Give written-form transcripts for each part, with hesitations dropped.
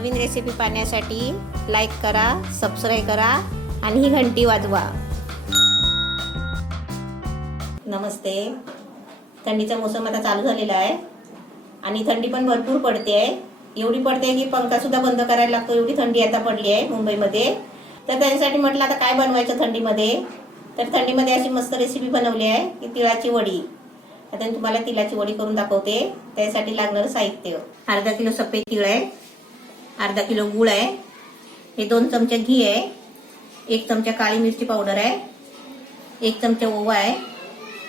नवीन recipe पाहण्यासाठी like करा, subscribe करा आणि ही घंटी वाजवा. नमस्ते. थंडीचा मोसम आता चालू झालेला आहे आणि थंडी पण भरपूर पडते आहे. एवढी पडते की पंखा सुद्धा बंद करायला लागतो, एवढी थंडी आता पडली आहे मुंबईमध्ये. तर त्यासाठी म्हटलं आता काय बनवायचं थंडीमध्ये. तर थंडीमध्ये अशी मस्त रेसिपी बनवली आहे की तिळाची वडी. आता मी तुम्हाला तिळाची वडी करून दाखवते. त्यासाठी लागणारं साहित्य: अर्धा किलो सफेद तीळ आहे, अर्धा किलो गूळ आहे, हे 2 चमचे घी आहे, 1 चमचा काळी मिरची पावडर आहे, 1 चमचा ओवा आहे,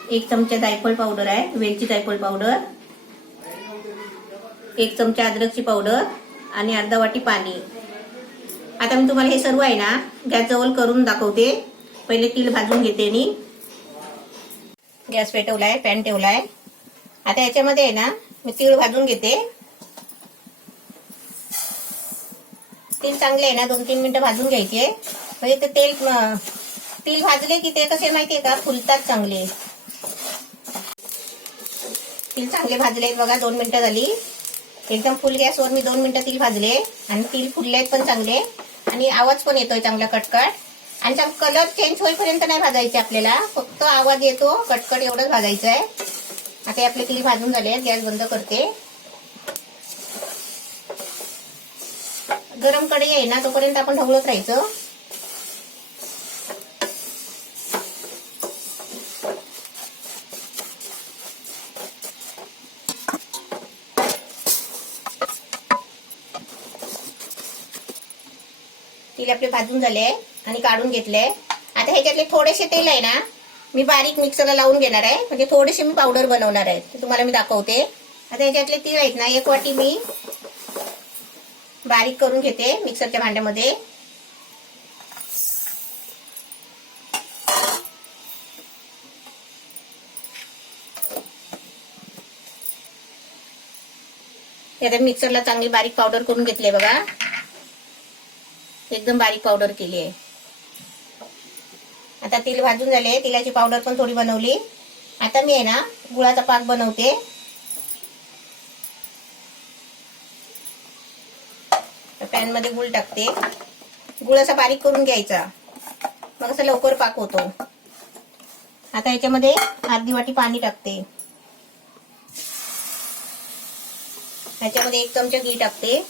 1 चमचा जायफळ पावडर आहे, वेलची जायफळ पावडर, 1 चमचा अद्रकची पावडर आणि अर्धा वाटी पाणी. आता मी तुम्हाला हे सर्व आहे ना गॅस जवळ करून दाखवते. पहिले तीळ भाजून घेते मी. गॅस पेटवलाय, पॅन ठेवलाय. आता याच्यामध्ये आहे ना मी तीळ भाजून घेते. तीळ चांगले आहे ना 2-3 मिनिटं भाजून घ्यायचे. म्हणजे ते तीळ भाजले की ते कसे माहितीये का, फुलतात चांगले. तीळ चांगले भाजले बघा, 2 मिनिटं झाली. एकदम फुल गॅसवर मी 2 मिनिटं तीळ भाजले आणि तीळ फुलले पण चांगले आणि आवाज पण येतोय चांगला कटकट. आणि कलर चेंज होईपर्यंत नाही भाजायचे आपल्याला, फक्त आवाज येतो कटकट एवढंच भाजायचं आहे. आता आपले तीळ भाजून झाले, गॅस बंद करते. गरम कढई आहे ना तोपर्यंत आपण ढवळत राहायचं. तीळ आपले भाजून झाले आणि काढून घेतले. आता ह्याच्यातले थोडेसे तेल आहे ना मी बारीक मिक्सरला लावून घेणार आहे, म्हणजे थोडेसे मी पावडर बनवणार आहे, ते तुम्हाला मी दाखवते. आता ह्याच्यातले तीळ आहेत ना 1 वाटी मी बारीक करून घेते मिक्सरच्या भांड्यामध्ये. आता मिक्सरला चांगली बारीक पावडर करून घेतली बघा, एकदम बारीक पावडर केली आहे. आता तीळ भाजून झाले, तिळाची पावडर पण थोडी बनवली. आता मी आहे ना गुळाचा पाक बनवते. पॅन मध्ये गुळ टाकते. गुळ असा बारीक करून घ्यायचा, मग असं लवकर पाक होतो. आता याच्यामध्ये अर्धी वाटी पाणी टाकते. याच्यामध्ये 1 चमचा घी टाकते.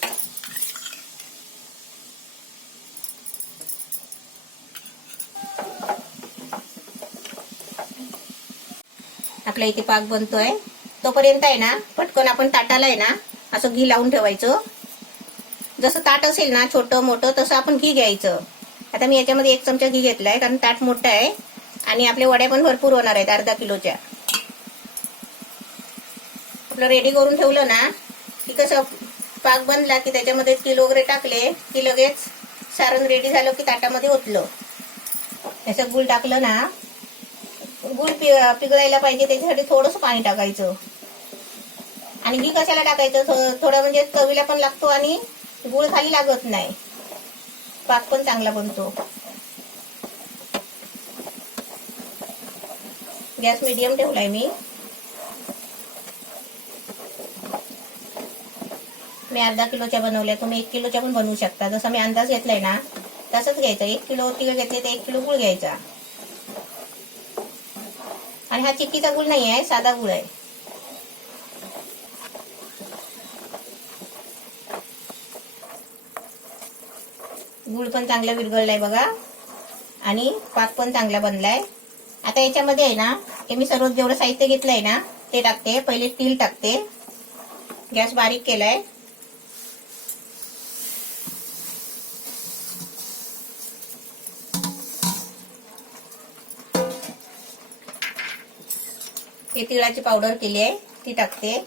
आपल्या इथे पाक बनतोय तोपर्यंत आहे ना पटकन आपण ताटाला आहे ना असं घी लावून ठेवायचं. जसं ताट असेल ना छोटं मोठं तसं आपण घी घ्यायचं. आता मी याच्यामध्ये 1 चमचा घी घेतलाय, कारण ताट मोठं आहे आणि आपल्या वड्या पण भरपूर होणार आहेत, अर्धा किलोच्या. आपलं रेडी करून ठेवलं ना की कसं पाक बनला की त्याच्यामध्ये तीळ वगैरे टाकले की लगेच सारण रेडी झालं की ताटामध्ये ओतलं. याचं गूळ टाकलं ना, गूळ पिघळायला पाहिजे त्याच्यासाठी थोडंसं पाणी टाकायचं. आणि घी कशाला टाकायचं, थोडं म्हणजे चवीला पण लागतो आणि गूळ खाली लागत नाही, पाक पण चांगला बनतो. गॅस मीडियम ठेवलाय मी. अर्धा किलोच्या बनवल्या, तुम्ही 1 किलोच्या पण बनवू शकता. जसं मी अंदाज घेतलाय ना तसंच घ्यायचं. 1 किलो तीळ घेतले तर 1 किलो गूळ घ्यायचा. आणि हा चिक्कीचा गूळ नाही आहे, साधा गूळ आहे. गूळ पण चांगला विरघळलाय बघा आणि पाक पण चांगला बनलाय. आता याच्यामध्ये आहे ना हे मी सर्व जेवढं साहित्य घेतलंय ना ते टाकते. पहिले तीळ टाकते. गॅस बारीक केलाय. हे तिळाची पावडर केली आहे ती टाकते.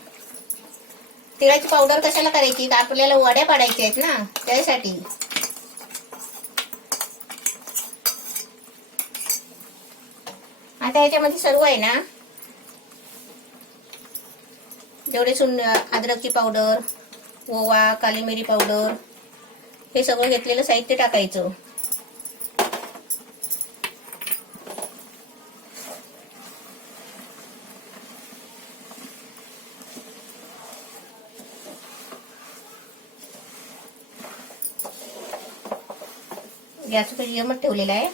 तिळाची पावडर कशाला करायची, का आपल्याला वड्या पाडायच्या आहेत ना त्यासाठी. आता याच्यामध्ये सर्व आहे ना जेवढे अद्रकची पावडर, ओवा, काली मिरी पावडर हे सगळं घेतलेलं साहित्य टाकायचं. गॅस मीडियमच ठेवलेला आहे.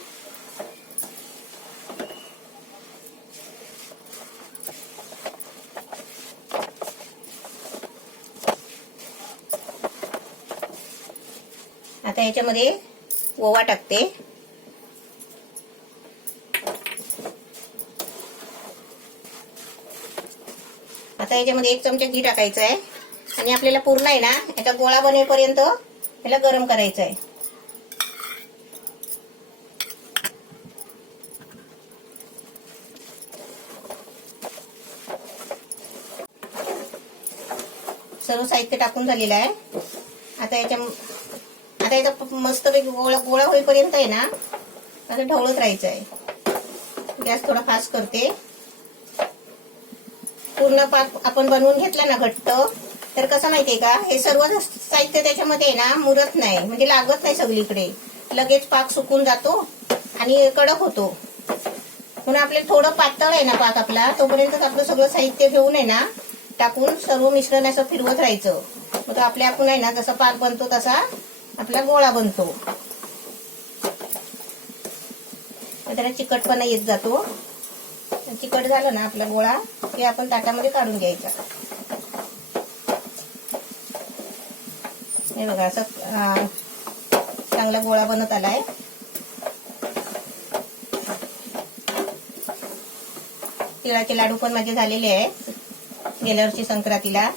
आता याच्यामध्ये ओवा टाकते. आता याच्यामध्ये 1 चमचा घी टाकायचं आहे आणि आपल्याला पूर्ण आहे ना याचा गोळा बनेपर्यंत याला गरम करायचं आहे. सर्व साहित्य टाकून झालेलं आहे. आता याचा मस्तपैकी गोळा होईपर्यंत आहे ना असं ढवळत राहायचं आहे. गॅस थोडा फास्ट करते. पूर्ण पाक आपण बनवून घेतला ना घट्ट, तर कसं माहितीये का, हे सर्व साहित्य त्याच्यामध्ये ना मुरत नाही, म्हणजे लागत नाही सगळीकडे. लगेच पाक सुकून जातो आणि कडक होतो. म्हणून आपल्याला थोडं पातळ आहे ना पाक आपला, तोपर्यंत आपलं सगळं साहित्य घेऊन आहे ना टाकून सर्व मिश्रण असं फिरवत राहायचं. मग आपल्या आपण आहे ना जसा पाक बनतो तसा आपला गोळा बनतो. त्याला चिकटपणा येत जातो. चिकट झालं ना आपला गोळा की आपण ताटामध्ये काढून घ्यायचा. हे बघा असं चांगला गोळा बनत आलाय. तिळाचे लाडू पण माझे झालेले आहेत गेल्या वर्षी संक्रांतीला.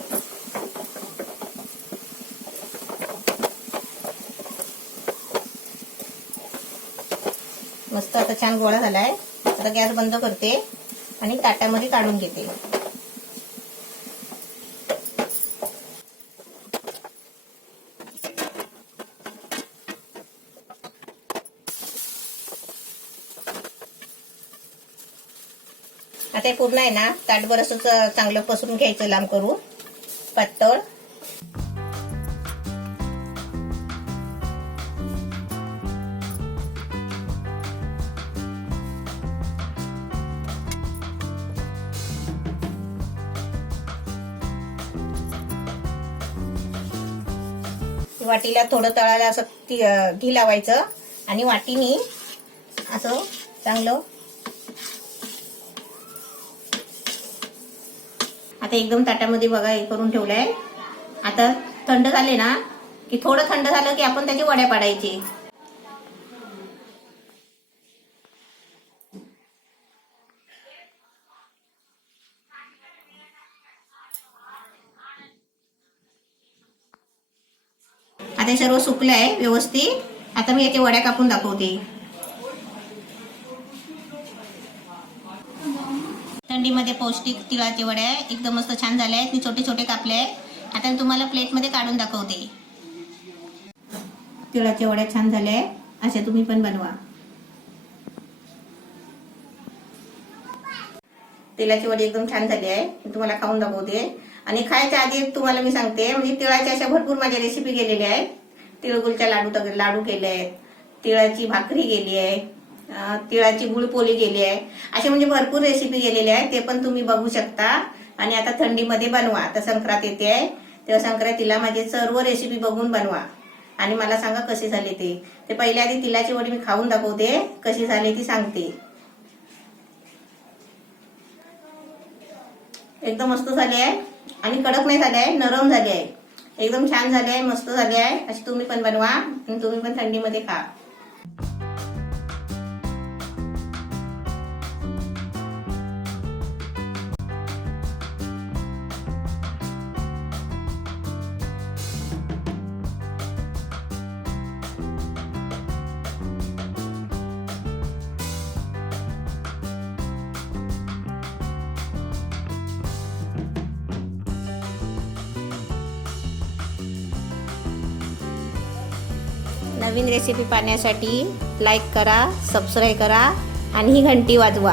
मस्त आता छान गोळा झालाय. आता गॅस बंद करते आणि ताटामध्ये काढून घेते. आता हे पूर्ण आहे ना ताटभर असं चांगलं पसरून घ्यायचं, लांब करून पातळ. वाटीला थोडं तळाला असं घी लावायचं आणि वाटीनी असं चांगलं. आता एकदम ताटामध्ये बघा हे करून ठेवलंय. आता थंड झाले ना की थोडं थंड झालं की आपण त्याची वड्या पाडायची. आता हे सर्व सुकलंय व्यवस्थित. आता मी याच्या वड्या कापून दाखवते. थंडीमध्ये पौष्टिक तिळाचे वड्या एकदम मस्त छान झाल्या आहेत. मी छोटे छोटे कापले आहेत. आता मी तुम्हाला प्लेटमध्ये काढून दाखवते. तिळाच्या वड्या छान झाल्या आहेत, अशा तुम्ही पण बनवा. तिळाची वडी एकदम छान झाली आहे. मी तुम्हाला खाऊन दाखवते. आणि खायच्या आधी तुम्हाला मी सांगते, म्हणजे तिळाच्या अशा भरपूर माझ्या रेसिपी गेलेल्या आहेत. तिळगुळच्या लाडू केले आहेत, तिळाची भाकरी गेली आहे, तिळाची गुळपोळी गेली आहे. असे म्हणजे भरपूर रेसिपी गेलेल्या आहेत. ते पण तुम्ही बघू शकता. आणि आता थंडीमध्ये बनवा. आता संक्रांत येते आहे, तेव्हा संक्रांतीला माझे सर्व रेसिपी बघून बनवा आणि मला सांगा कसे झाले ते. पहिले आधी तिळाची वडी मी खाऊन दाखवते, कशी झाली ती सांगते. एकदम मस्त झाली आहे आणि कडक नाही झाली आहे, नरम झाली आहे. एकदम छान झाली आहे, मस्त झाली आहे. अशी तुम्ही पण बनवा आणि तुम्ही पण थंडीमध्ये खा. नवीन रेसिपी पाहण्यासाठी लाईक करा, सबस्क्राईब करा आणि ही घंटी वाजवा.